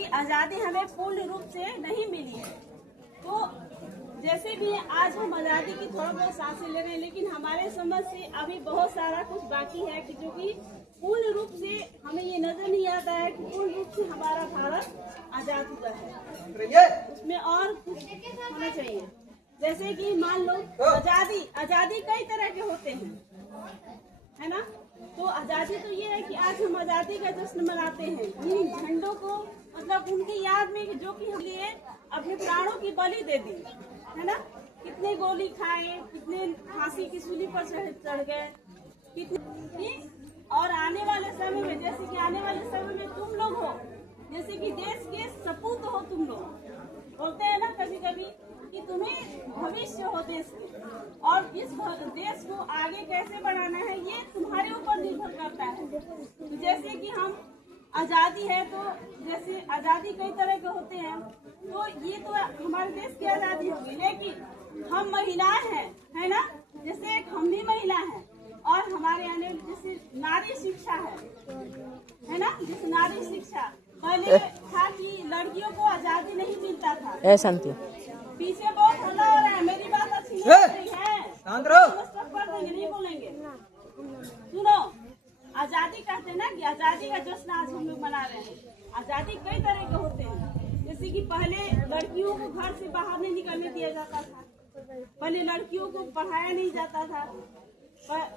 कि आज़ादी हमें पूर्ण रूप से नहीं मिली है। तो जैसे भी आज हम आज़ादी की थोड़ा बहुत सांसें ले रहे हैं, लेकिन हमारे समझ से अभी बहुत सारा कुछ बाकी है कि जो कि पूर्ण रूप से हमें ये नजर नहीं आता है कि पूर्ण रूप से हमारा भारत आजाद हुआ है। उसमें और कुछ होना चाहिए। जैसे कि मान लो आजादी कई तरह के होते हैं, है ना। तो आजादी तो ये है कि आज हम आजादी का जश्न मनाते हैं, इन झंडों को मतलब उनकी याद में जो कि हम लिए अपने प्राणों की बलि दे दी, है ना। कितने गोली खाए, कितने फांसी की सूली पर चढ़ गए, कितने। और आने वाले समय में, जैसे कि आने वाले समय में तुम लोग हो, जैसे कि देश के सपूत हो तुम लोग। बोलते हैं ना कभी कभी कि तुम्हें भविष्य हो देश के, और इस देश को आगे कैसे बढ़ाना है ये तुम्हारे ऊपर निर्भर करता है। तो जैसे कि हम आजादी है, तो जैसे आजादी कई तरह के होते हैं, तो ये तो हमारे देश की आजादी होगी, लेकिन हम महिलाएं हैं, है ना। जैसे एक हम भी महिला हैं, और हमारे आने जैसे नारी शिक्षा है ना। जैसे नारी शिक्षा पहले था कि लड़कियों को आजादी नहीं मिलता था। शांति पीछे बहुत हल्ला हो रहा है, मेरी बात अच्छी नहीं है, नहीं बोलेंगे। सुनो, आजादी कहते हैं ना कि आजादी का जश्न आज हम लोग मना रहे हैं। आजादी कई तरह के होते हैं। जैसे कि पहले लड़कियों को घर से बाहर नहीं निकलने दिया जाता था, पहले लड़कियों को पढ़ाया नहीं जाता था।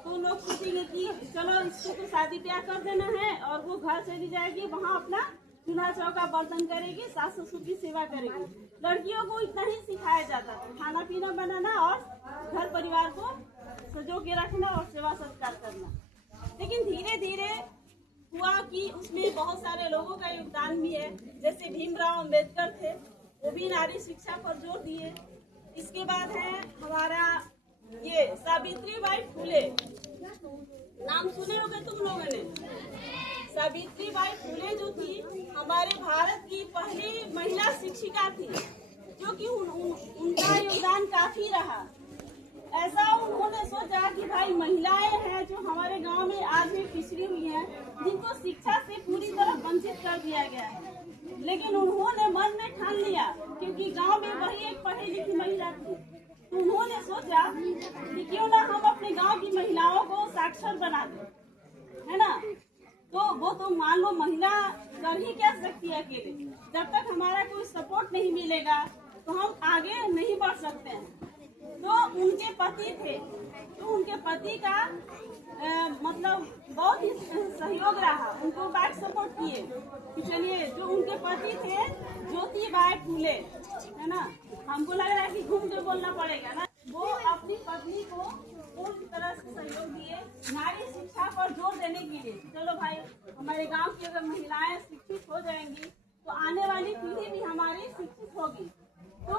तो लोग सोचेंगे कि चलो इसको तो शादी ब्याह कर देना है, और वो घर चली जाएगी, वहाँ अपना चूल्हा चौका बर्तन करेगी, सास ससुर की सेवा करेगी। लड़कियों को इतना ही सिखाया जाता था, खाना पीना बनाना और घर परिवार को सजो के रखना और सेवा सत्कार करना। लेकिन धीरे धीरे हुआ कि उसमें बहुत सारे लोगों का योगदान भी है। जैसे भीमराव अंबेडकर थे, वो भी नारी शिक्षा पर जोर दिए। इसके बाद है हमारा ये सावित्रीबाई फुले, नाम सुने होंगे तुम लोगों ने। सावित्रीबाई फुले जो थी हमारे भारत की पहली महिला शिक्षिका थी, जो कि उनका योगदान काफी रहा। ऐसा उन्होंने सोचा कि भाई महिलाएं हैं जो हमारे गांव में आज भी पिछड़ी हुई हैं, जिनको शिक्षा से पूरी तरह वंचित कर दिया गया है। लेकिन उन्होंने मन में ठान लिया, क्योंकि गांव में वही एक पढ़ी लिखी महिला थी। तो उन्होंने सोचा कि क्यों ना हम अपने गांव की महिलाओं को साक्षर बना दें, है ना। तो वो तो मान लो महिला कर ही क्या सकती है अकेले। जब तक हमारा कोई सपोर्ट नहीं मिलेगा तो हम आगे नहीं बढ़ सकते हैं। तो उनके पति थे, तो उनके पति का मतलब बहुत ही सहयोग रहा, उनको बैक सपोर्ट किए कि चलिए। जो उनके पति थे ज्योतिबाई फुले, है ना। हमको लग रहा है कि घूम के बोलना पड़ेगा ना। वो अपनी पत्नी को पूरी तरह से सहयोग दिए नारी शिक्षा पर जोर देने के लिए। चलो भाई, हमारे गांव की अगर महिलाएं शिक्षित हो जाएंगी तो आने वाली पीढ़ी भी हमारी शिक्षित होगी। तो